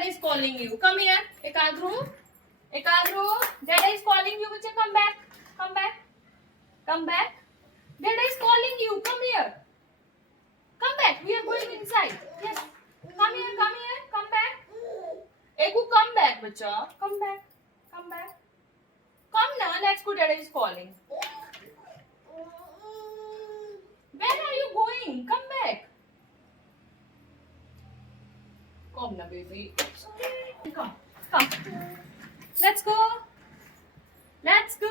Dad is calling you. Come here. Ekagru. Dad is calling you. Bacha, come back. Come back. Come back. Dad is calling you. Come here. Come back. We are going inside. Yes. Come here. Come here. Come back. Eku, come back, bacha. Come back. Come back. Come now. Let's go. Dad is calling. Where are you going? Come back. Come now, baby. Come. Come. Let's go. Let's go.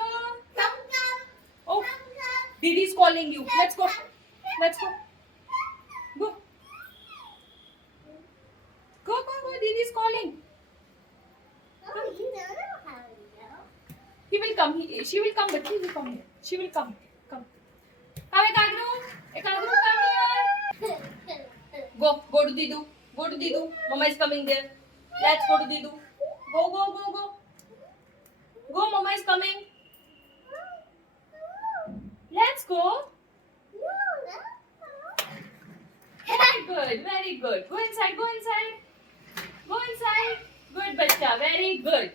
Oh, Didi is calling you. Let's go. Let's go. Go. Go, go, go. Didi is calling. He will come. She will come, but he will come here. She will come. Come. Come, Ekagru, come here. Go to Didu. Go to Didu. Mama is coming there. Let's go to Didu. Go. Go, Mama is coming. Let's go. Very good. Go inside. Good, bacha. Very good.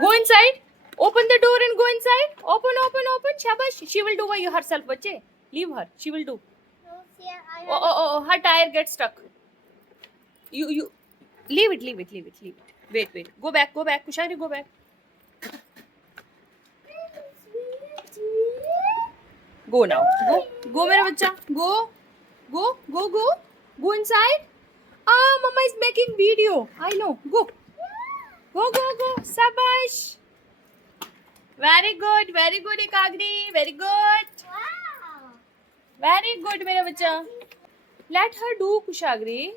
Go inside. Open the door and go inside. Open. Shabash. She will do by herself, bache. Leave her. She will do. Oh, her tire gets stuck. You. Leave it. Wait. Go back. Kushari, go back. Go now. Go, mera bacha. Go. Go inside. Mama is making video. I know. Go. Sabash. Very good, Ekagri. Very good. Wow. Very good, mera bacha. Let her do, Kushagri.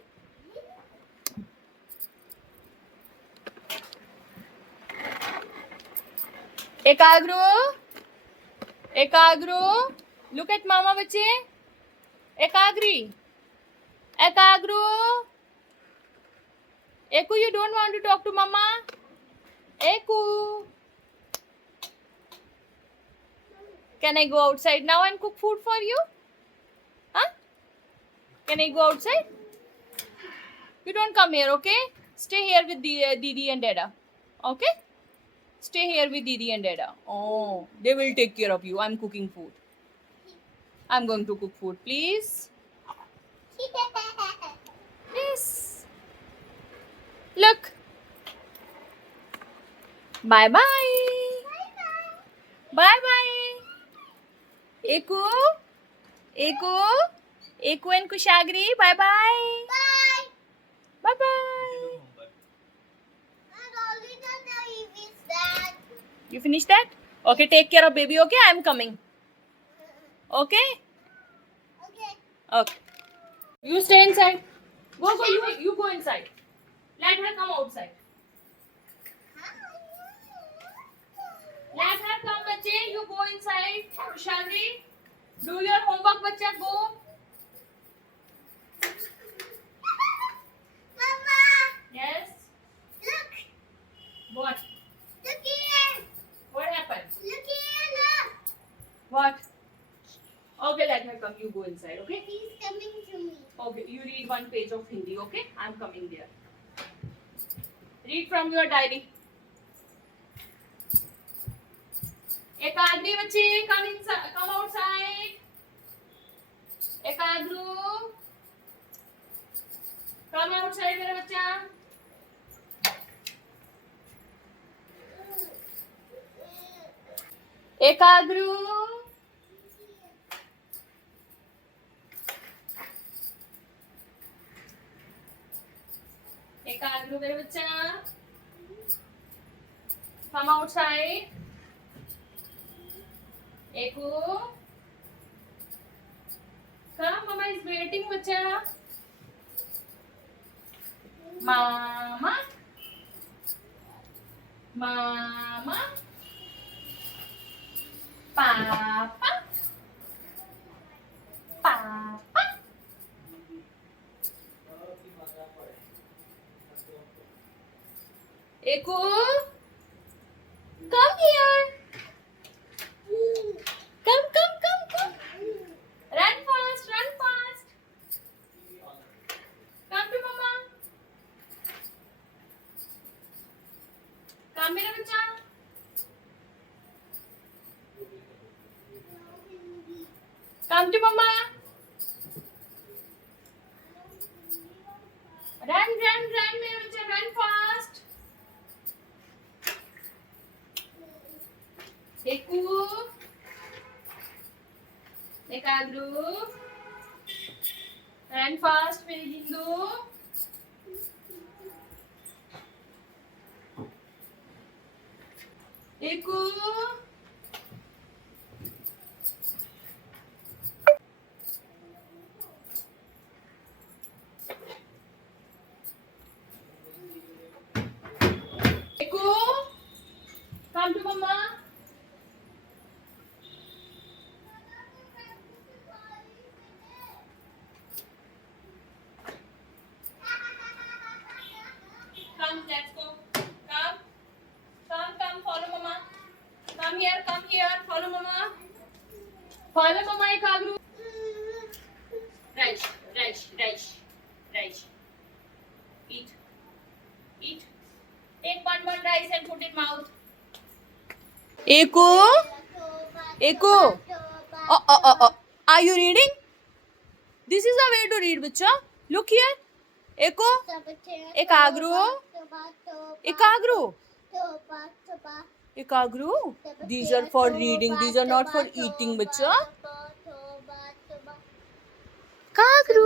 Ekagru. Look at Mama, bache. Ekagru. Eku, you don't want to talk to Mama? Eku. Can I go outside now and cook food for you? Huh? Can I go outside? You don't come here, okay? Stay here with Didi and Dada. Okay? Stay here with Didi and Dada. Oh, they will take care of you. I'm cooking food. I'm going to cook food, please. Yes. Look. Bye-bye. Bye-bye. Eku and Kushagri. Bye-bye. Bye-bye. You finished that? Okay, take care of baby, okay? I'm coming. Okay? Okay. You stay inside. Go, you go inside. Let her come outside. Let her come, bache. You go inside. Kushagri, do your homework, bacha. Go. Mama. Yes. Look. What? Look here. What happened? Look here. Look. What? Okay, let her come. You go inside, okay? He's coming to me. Okay, you read one page of Hindi, okay? I'm coming there. Read from your diary. Ekagri, bache, come outside. Ekagru, come outside, mera bacha. Ekagru. Ekagru, mera bacha. Come outside. Eku. Come, Mama is waiting, bacha. Mama. Papa. Eku, come here. Come. Run fast. Come to Mama. Come मेरा बच्चा come to mama run run run मेरा बच्चा run fast एकू एकाग्रू run fast मेरी हिंदू एकू एकू come to mama come let's go come follow mama come here follow mama ekagru rice eat take one rice and put in mouth Eku Eku are you reading this is the way to read bacha look here Eku ekagru ekagru these are for reading these are not for eating bacha ekagru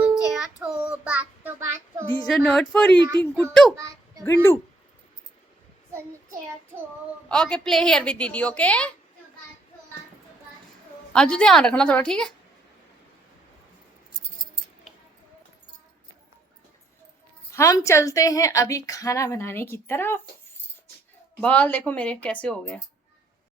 these are not for eating kuttu gandu okay play here with didi okay आज ध्यान रखना थोड़ा ठीक है हम चलते हैं अभी खाना बनाने की तरफ बाल देखो मेरे कैसे हो गए